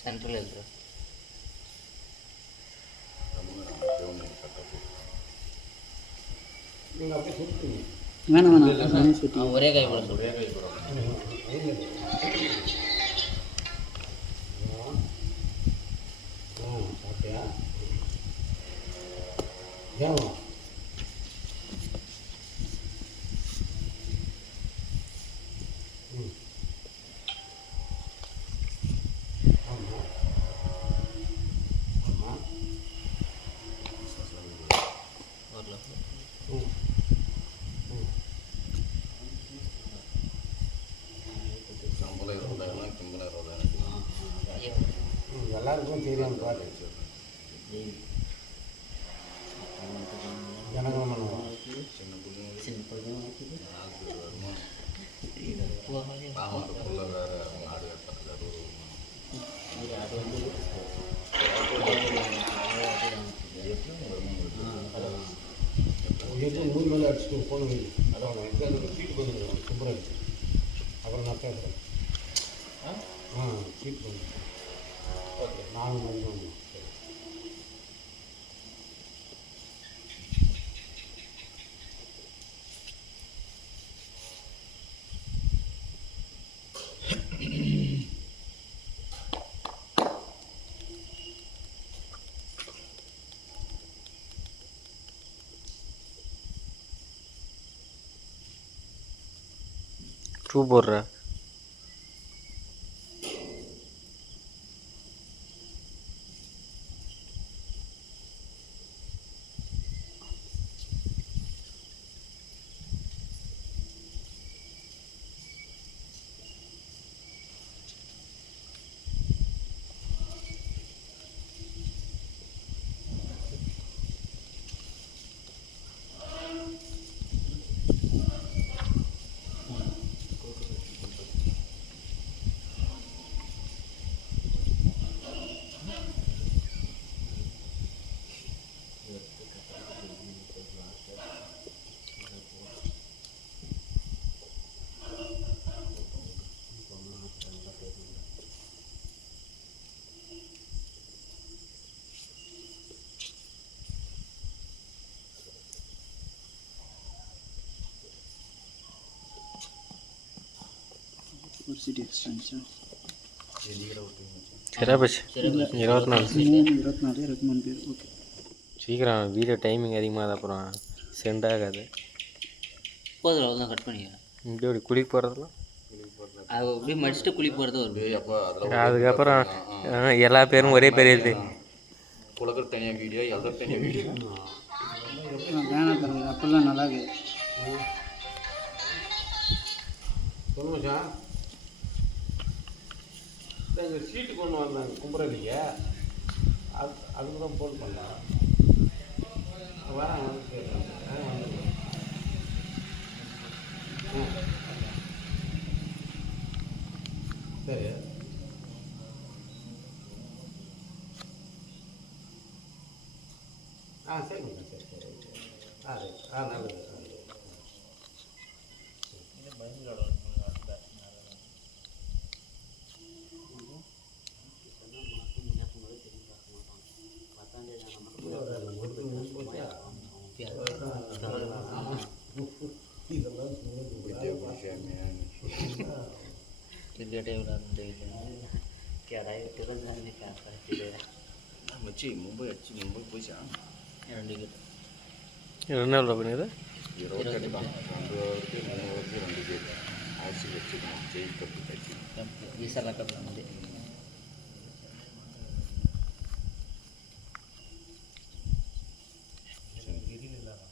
Central இருக்கு. வேணாம் வேணாம் ஒரே கை போட சொல்றேன். சாப்பிட்டியா? ஏன் எல்லாருக்கும் தெரியும் பாரு. ஜனகணமனம் நூறு மேலே அடிச்சுட்டு போன அதான் எனக்கு சீட்டு பண்ணுங்க சூப்பராக இருக்குது. அப்புறம் நான் பேசுகிறேன். சீட்டு பண்ணுங்க. ஓகே 4 மணி தான். டூ போடுற யூனிவர்சிட்டி எக்ஸ்டென்ஷன் சரி போச்சு 24 ரெக்கமெண்ட் பேர். ஓகே சீக்கிரம் வீடியோ டைமிங் அதிகமாக தான் அப்புறம் சென்ட் ஆகாது. போதும் அவ்வளோதான், கட் பண்ணிக்கிறேன். இப்படி குளிக்க போகிறதுலாம் அது அப்படியே மடிச்சுட்டு குழி போகிறது ஒரு அதுக்கப்புறம் எல்லா பேரும் ஒரே பேர் இது குலகர் தனியாக வீடியோ எதர் தனியாக வீடியோ வேணாம் தரது அப்படிலாம் நல்லா இருக்குது. சொல்லுங்க சார். இந்த சீட்டு கொண்டு வந்தாங்க கும்பரடிக்க, அதுக்கு தான் ஃபோன் பண்ணேன். வரேன் வந்து கேட்குறேன். சரி சரிங்க சரி சரி நல்லது. மச்சி மும்பை அடிச்சு மும்பை போயிச்சா 2 விக்கெட். என்ன எவ்வளோ பண்ணிது 20 தான் 2 ஓவருக்கு 3 ஓவருக்கு 2 விக்கெட் ஆர்சி வச்சுக்கணும். ஜெயில் கப்பு கட்சி விசாலா கப் வந்து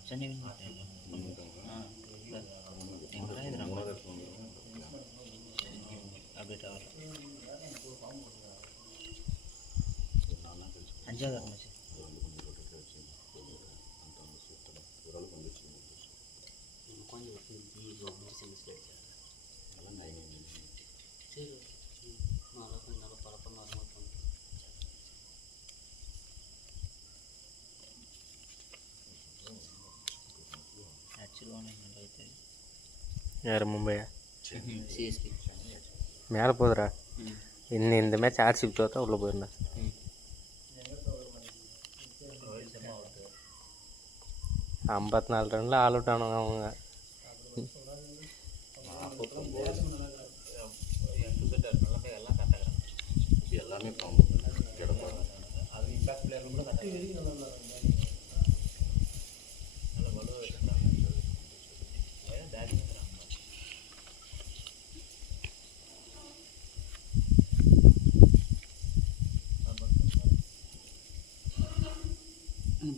சென்னை அப்டேட் ஆகல. 5வது மேட்ச் ஆக்சுவலி யார் மும்பையா? சிஎஸ்கே. மேலே போகுதுடா. ம். இன்னும் இந்த மேட்ச் ஆர்சிபி தோத்தா உள்ளே போயிருந்தேன். ம். 54 ரனில் ஆல் அவுட் ஆனவங்க அவங்க. 49 இது எல்லாமே பாம்பு கிடப்பாங்க.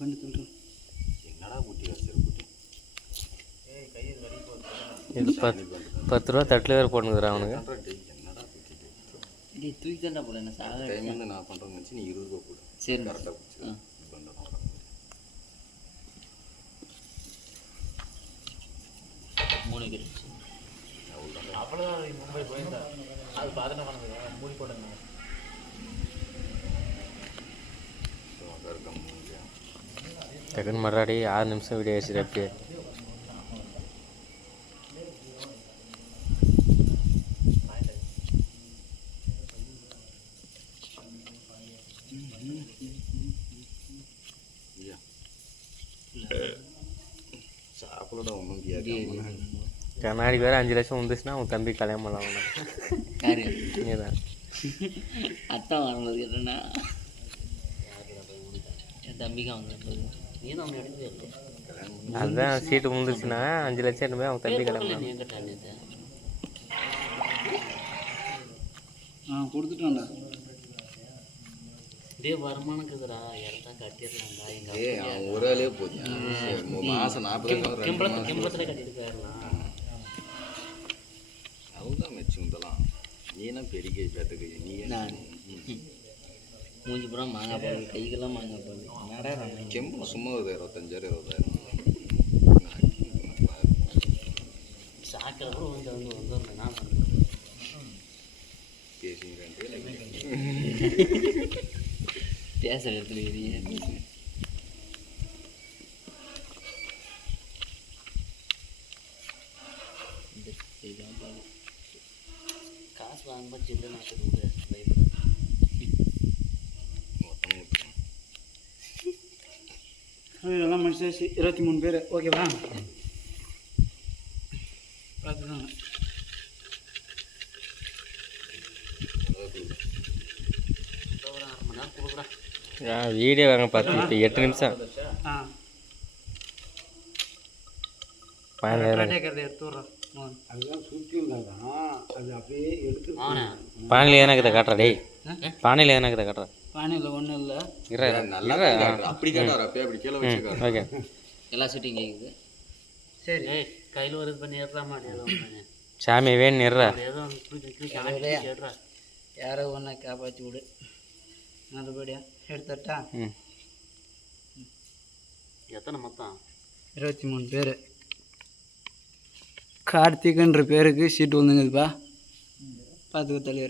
பண்ணி சொல்கிறேன். என்னடா குட்டி வச்சிரு குட்டி இது 10 ரூபா தட்டில் வேறு போட்டுங்கிறான் அவனுக்கு. என்னடா குட்டி டேய் தூக்கி தான்டா போட என்ன சாக. டைம் வந்து நான் பண்ணுறேன்னு நினச்சி நீ 20 ரூபா போடு. சரி. கரெக்டாக பிடிச்சி ஆ. பண்ணுறோம். 3 விக்கெட். அவ்வளோதான் மும்பை போயிருந்தா அது பார்த்துட்டு பண்ண மூடி போட்டேன். டக்குன்னு மறுபடி 6 நிமிஷம் வீடியோ வச்சுட்டு அப்படியே. சாப்பிட ஒன்றும் கேட்க கண்ணாடி வேறு 5 லட்சம் வந்துச்சுன்னா அவன் தம்பி கல்யாணம் பண்ணலாம். யாரு? நீ தான். அத்தான் வாங்குறது கேட்டேன்னா என் தம்பிக்கு அவங்க நீ தான் அவங்க எடுத்து அதுதான் சீட்டு முடிஞ்சிச்சுன்னா 5 லட்சம் எடுத்து போய் அவன் தம்பி கல்யாணம் பண்ணலாம். என் கிட்ட கொடுத்துட்டோம்டா. இதே வருமானம் இருக்குதுடா, இடத்த கட்டிடலாம்டா. அவன் ஒரு ஆளே போதியா மாதம் 40 கிம்பளத்தில் கட்டிட்டு போயிடலாம். அவன்தான் மெச்சு இதெல்லாம் நீனா பெரிய கை பேத்த கை நீ நான் மூஞ்சி பூரா மாங்காய் பால், கைக்கெல்லாம் மாங்காய் பால். நடா கெம்பு சும்மா ஒரு 25,000 சாக்கில் கூட வந்து நான் பேசுகிறேன் பேசுகிற இடத்துல காசு வாங்கும்போது சில்லு நான் விட இதெல்லாம் முடிச்சாச்சு. 23 பேர். ஓகேவா? பார்த்துக்கோங்க. ஒரு 1/2 மணி நேரம் கொடுக்குறேன். வீடியோ வாங்க பார்த்து இப்போ 8 நிமிஷம். கரெக்டாக எடுத்து விட்றேன். அதுதான் சுற்றி இருந்தாங்க அது அப்படியே எடுத்து பானையில் ஏனாக்குதை காட்டுறா டேய். பானையில் ஏனாக்குதை காட்டுறா. பானையில் ஒன்றும் இல்லை. நல்லா அப்படி கேட்டார் அப்பயே அப்படி கீழே வச்சு ஓகே. எல்லா சீட்டும் கேட்குது. சரி. ஏய் கையில் வருது பண்ணி ஏற்றா மாட்டேன். சாமி வேணும் நிறா. ஏதோ ஏற்றா யாரோ ஒன்றை காப்பாற்றி விடு. நல்லபடியா எடுத்துட்டா. எத்தனை மொத்தம்? 23 பேர். கார்த்திக்ன்ற பேருக்கு சீட்டு வந்துங்குதுப்பா. பார்த்துக்க தலைவரை.